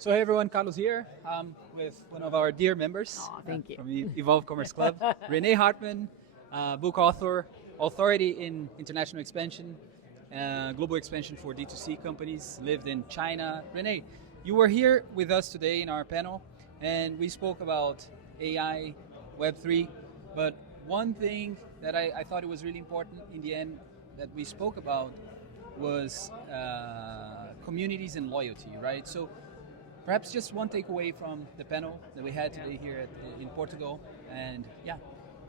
So hey everyone, Carlos here with one of our dear members Thank you. from Evolve Commerce Club, Renée Hartmann, book author, authority in international expansion, global expansion for D2C companies, lived in China. Renée, you were here with us today in our panel and we spoke about AI, Web3, but one thing that I thought it was really important in the end that we spoke about was communities and loyalty, right? So perhaps just one takeaway from the panel that we had today here in Portugal, and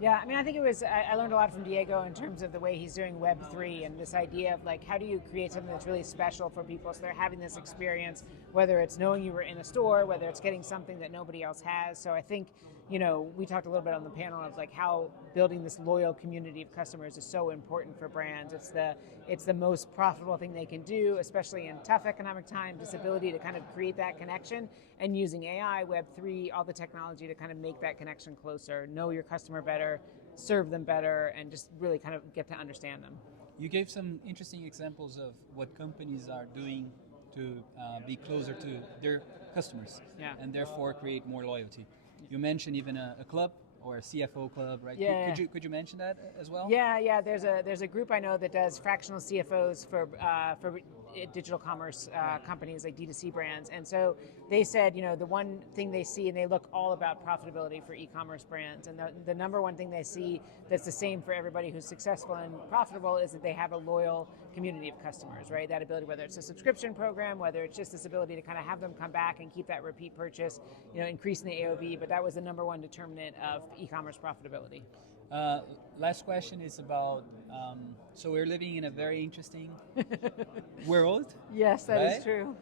Yeah, I mean, I think I learned a lot from Diego in terms of the way he's doing Web3 and this idea of like, how do you create something that's really special for people so they're having this experience, whether it's knowing you were in a store, whether it's getting something that nobody else has. So I think, we talked a little bit on the panel of like how building this loyal community of customers is so important for brands. It's the most profitable thing they can do, especially in tough economic times, this ability to kind of create that connection and using AI, Web3, all the technology to kind of make that connection closer, know your customer better, serve them better, and just really kind of get to understand them. you gave some interesting examples of what companies are doing to be closer to their customers and therefore create more loyalty. You mentioned even a club or a CFO club, right? Yeah. Could you mention that as well? Yeah. There's a group I know that does fractional CFOs for digital commerce companies like D2C brands, and so they said, the one thing they see, and they look all about profitability for e-commerce brands, and the number one thing they see that's the same for everybody who's successful and profitable is that they have a loyal community of customers, right? That ability, whether it's a subscription program, whether it's just this ability to kind of have them come back and keep that repeat purchase, increasing the AOV, but that was the number one determinant of e-commerce profitability. Last question is about, so we're living in a very interesting world. Yes, that right? is true.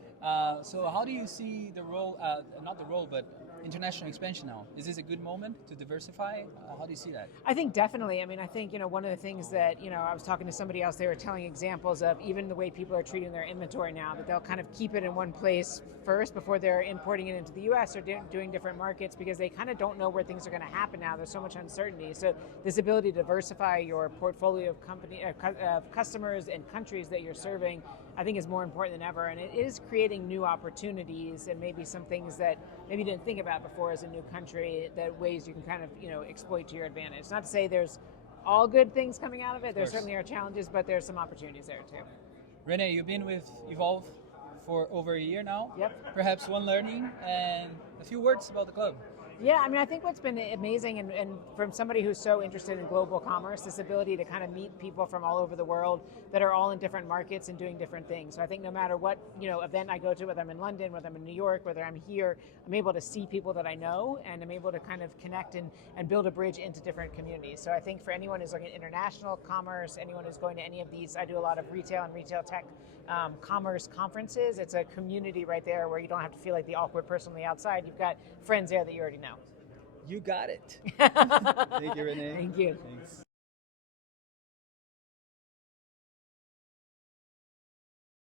So how do you see the role, not the role, but international expansion now? Is this a good moment to diversify? How do you see that? I think definitely. I mean, I think, one of the things that, I was talking to somebody else, they were telling examples of even the way people are treating their inventory now, that they'll kind of keep it in one place first before they're importing it into the US or doing different markets because they kind of don't know where things are going to happen now. There's so much uncertainty. So this ability to diversify your portfolio of customers and countries that you're serving, I think is more important than ever. And it is creating new opportunities and maybe some things that maybe you didn't think about before as a new country, that ways you can kind of, exploit to your advantage. Not to say there's all good things coming out of it. There certainly are challenges, but there's some opportunities there too. Renée, you've been with Evolve for over a year now. Yep. Perhaps one learning and a few words about the club. Yeah, I mean, I think what's been amazing, and from somebody who's so interested in global commerce, this ability to kind of meet people from all over the world that are all in different markets and doing different things. So I think no matter what event I go to, whether I'm in London, whether I'm in New York, whether I'm here, I'm able to see people that I know, and I'm able to kind of connect and build a bridge into different communities. So I think for anyone who's looking at international commerce, anyone who's going to any of these, I do a lot of retail and retail tech commerce conferences. It's a community right there where you don't have to feel like the awkward person on the outside. You've got friends there that you already know. You got it. Thank you, Renée. Thank you. Thanks.